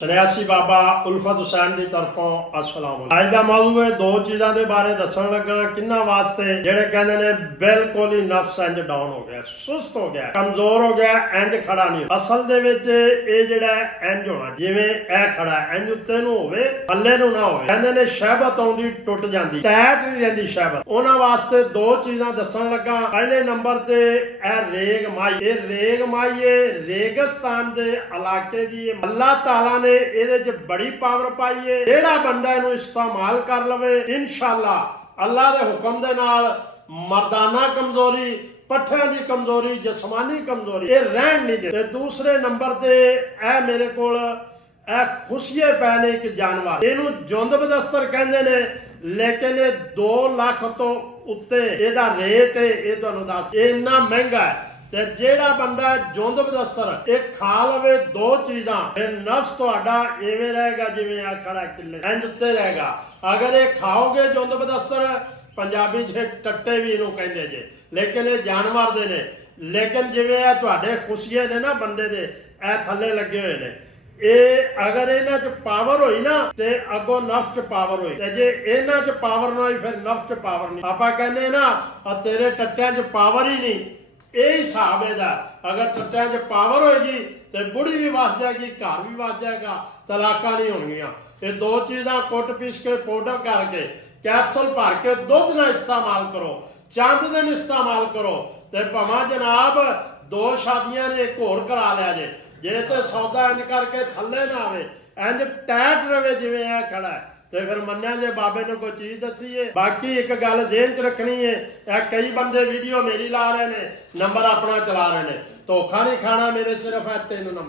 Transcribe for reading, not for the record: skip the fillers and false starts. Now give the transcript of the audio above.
सन्यासी बाबा उल्फत हुसैन की तरफों अस्सलाम। अज का मौजू है दो चीज़ों के बारे दसन लगा किन्ना वास्ते जेड़े कहते ने बिल्कुल ही नफ्स इंज डाउन हो गया, सुस्त हो गया, कमजोर हो गया, इंज खड़ा नहीं। असल दे विच ये जेड़ा इंज होना जिवें ए खड़ा इंज उत्ते नूं होवे थल्ले नूं ना होवे। कहते ने शहबत आउंदी टुट जांदी, टैट नहीं रहिंदी शहबत। उन्हां वास्ते दो चीज़ां दसन लगा। पहले नंबर ते ए रेग माई, ये रेग माई है रेगिस्तान दे इलाके दी। अल्लाह ताला ने ਇਹਦੇ ਚ बड़ी पावर पाई है। ਜਿਹੜਾ ਬੰਦਾ ਇਹਨੂੰ इस्तेमाल कर लवे इंशाअल्लाह अल्लाह ਦੇ हुक्म ਦੇ ਨਾਲ मर्दाना कमजोरी, पट्ठियां की कमजोरी, जिस्मानी कमजोरी ये रहन नहीं दे। दूसरे नंबर ते ए मेरे कोल खुशिये पै ने एक जानवर, ਇਹਨੂੰ ਜੁੰਦ ਬਦਸਤਰ ਕਹਿੰਦੇ ਨੇ, लेकिन 2 ਲੱਖ ਤੋਂ ਉੱਤੇ ਇਹਦਾ ਰੇਟ ਹੈ। ਇਹ ਤੁਹਾਨੂੰ ਦੱਸ ਇੰਨਾ ਮਹਿੰਗਾ ਹੈ। ਤੇ ਜਿਹੜਾ ਬੰਦਾ ਜੁੰਦ ਬਦਸਤਰ ਇਹ ਖਾ ਲਵੇ ਦੋ ਚੀਜ਼ਾਂ, ਫਿਰ ਨਫਸ ਤੁਹਾਡਾ ਐਵੇਂ ਰਹੇਗਾ ਜਿਵੇਂ ਆ ਖੜਾ ਕਿੱਲੇ ਇੰਜ ਉੱਤੇ ਰਹੇਗਾ। ਅਗਰ ਇਹ ਖਾਓਗੇ ਜੁੰਦ ਬਦਸਤਰ, ਪੰਜਾਬੀ 'ਚ ਟੱਟੇ ਵੀ ਇਹਨੂੰ ਕਹਿੰਦੇ ਜੇ, ਲੇਕਿਨ ਇਹ ਜਾਨਵਰ ਦੇ ਨੇ। ਲੇਕਿਨ ਜਿਵੇਂ ਇਹ ਤੁਹਾਡੇ ਖੁਸ਼ੀਏ ਨੇ ਨਾ ਬੰਦੇ ਦੇ, ਇਹ ਥੱਲੇ ਲੱਗੇ ਹੋਏ ਨੇ। ਇਹ ਅਗਰ ਇਹਨਾਂ 'ਚ ਪਾਵਰ ਹੋਈ ਨਾ ਤੇ ਅੱਗੋਂ ਨਫਸ 'ਚ ਪਾਵਰ ਹੋਈ, ਤੇ ਜੇ ਇਹਨਾਂ 'ਚ ਪਾਵਰ ਨਾ ਹੋਈ ਫਿਰ ਨਫਸ 'ਚ ਪਾਵਰ ਨਹੀਂ। ਆਪਾਂ ਕਹਿੰਦੇ ਨਾ ਤੇਰੇ ਟੱਟਿਆਂ 'ਚ ਪਾਵਰ ਹੀ ਨਹੀਂ, ਇਹ ਹਿਸਾਬ ਇਹਦਾ। अगर टट्टियां 'ਚ पावर होएगी तो बुढ़ी भी वस जाएगी, घर भी वस जाएगा, तलाका नहीं होणगियां। ये दो चीज़ां कुट पीस के पाउडर करके कैप्सूल भर के दुध ना इस्तेमाल करो, चंद दिन इस्तेमाल करो, तो भावें जनाब 2 शादियां ने एक होर करा लिया जे तो सौदा इंज करके थल्ले ना आवे, इंज टैट रवे जिवें आ खड़ा है, तो फिर मन्निया जे बाबे ने कोई चीज़ दसी है। बाकी एक गल जेहन च रखनी है, कई बंदे वीडियो मेरी ला रहे हैं, नंबर अपना चला रहे हैं। धोखा नहीं खाना, मेरे सिर्फ है 3 नंबर।